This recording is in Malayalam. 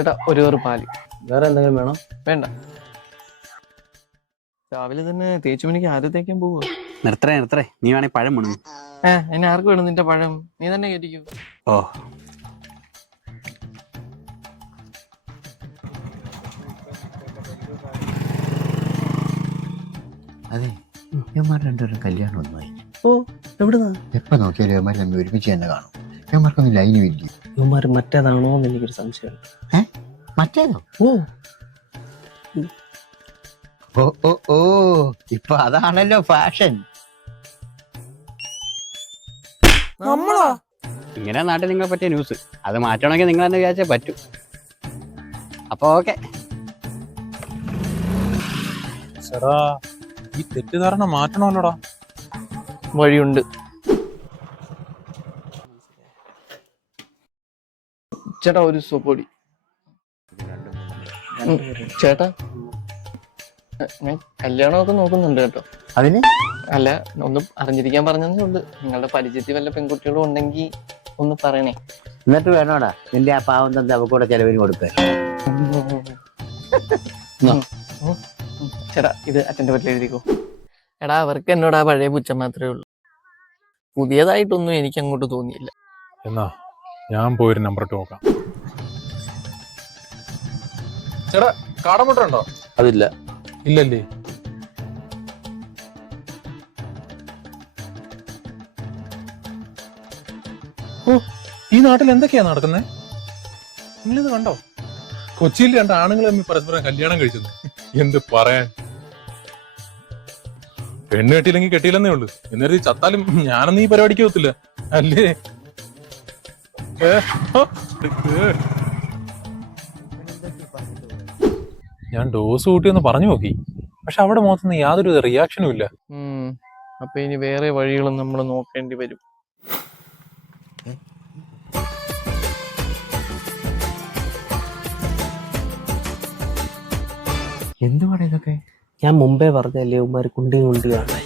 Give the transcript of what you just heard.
ചേട്ടാ ഒരു പാല്. വേറെ എന്തെങ്കിലും വേണം? വേണ്ട. രാവിലെ തന്നെ തേച്ചുമണിക്ക് ആദ്യം തേക്കാൻ പോവുക. നിർത്തറേ നീ വേണേ പഴം വേണം. എന്നെ ആർക്ക് വേണം നിന്റെ പഴം? നീ തന്നെ കേട്ടിക്കൂ. ഓ അതെ, യവന്മാർ രണ്ടുപേരും കല്യാണം ഒന്നുമായി. ഓ, എവിടുന്നാ? എപ്പോ നോക്കിയാലും യവന്മാർ തമ്മിൽ ഒരുമിച്ച് തന്നെ കാണും. യവന്മാർക്കൊന്നും ലൈനും ഇല്ല. ഇവന്മാർ മറ്റേതാണോ എന്ന് എനിക്കൊരു സംശയമുണ്ട്. മറ്റേതോ? ഓ ഓ ഓ ഓ ഇപ്പൊ അതാണല്ലോ ഫാഷൻ. നമ്മളാ? ഇങ്ങനെ നാട്ടിൽ നിങ്ങളെ പറ്റിയ ന്യൂസ്. അത് മാറ്റണമെങ്കിൽ നിങ്ങൾ തന്നെ വിചാരിച്ചേ പറ്റൂ. അപ്പൊ ഓക്കെ. ചേടാ, ഈ തെറ്റിദ്ധാരണ മാറ്റണമല്ലോടാ. വഴിയുണ്ട്. ചേട്ടാ ഒരു സോപ്പൊടി. ചേട്ടാ ഞാൻ കല്യാണമൊക്കെ നോക്കുന്നുണ്ട് കേട്ടോ. അതിന് അല്ല, ഒന്ന് അറിഞ്ഞിരിക്കാൻ പറഞ്ഞതേ ഉള്ളു. നിങ്ങളുടെ പരിചയത്തിൽ വല്ല പെൺകുട്ടികളും ഉണ്ടെങ്കിൽ ഒന്ന് പറയണേ. എന്നിട്ട് വേണോടാ നിന്റെ ആ പാവം തന്നെ അവക്കൂടെ ചെലവിന് കൊടുക്കാൻ. ചേട്ടാ ഇത് അച്ഛൻ്റെ പറ്റിൽ എഴുതിക്കോ. എടാ അവർക്ക് എന്നോട് ആ പഴയ പുച്ഛം മാത്രമേ ഉള്ളൂ. പുതിയതായിട്ടൊന്നും എനിക്ക് അങ്ങോട്ട് തോന്നിയില്ല. എന്നാ ഞാൻ പോയൊരു നമ്പർ ഇട്ട് നോക്കാം. ചേട്ടാ കാടമുട്ട ഉണ്ടോ? അതില്ല. ഇല്ലല്ലേ? ഓ, ഈ നാട്ടിൽ എന്തൊക്കെയാ നടക്കുന്നത്? നിങ്ങളിത് കണ്ടോ? കൊച്ചിയിൽ രണ്ട് ആണുങ്ങൾ തമ്മിൽ പരസ്പരം കല്യാണം കഴിച്ചത്. എന്ത് പറയാൻ. പെണ്ണ് കെട്ടിയില്ലെങ്കിൽ കെട്ടിയില്ലെന്നേ ഉള്ളു. എന്നേരം ചത്താലും ഞാനൊന്നും ഈ പരിപാടിക്ക് ഒത്തില്ല അല്ലേ? ഞാൻ ഡോസ് കൂട്ടിയൊന്ന് പറഞ്ഞു നോക്കി. പക്ഷെ അവിടെ മുഖത്തുനിന്ന് യാതൊരു റിയാക്ഷനും ഇല്ല. അപ്പൊ ഇനി വേറെ വഴികളും നമ്മൾ നോക്കേണ്ടി വരും. എന്തുവാണ് ഇതൊക്കെ? ഞാൻ മുമ്പേ പറഞ്ഞല്ലേ ഇവന്മാർ കുണ്ടിയാണ്.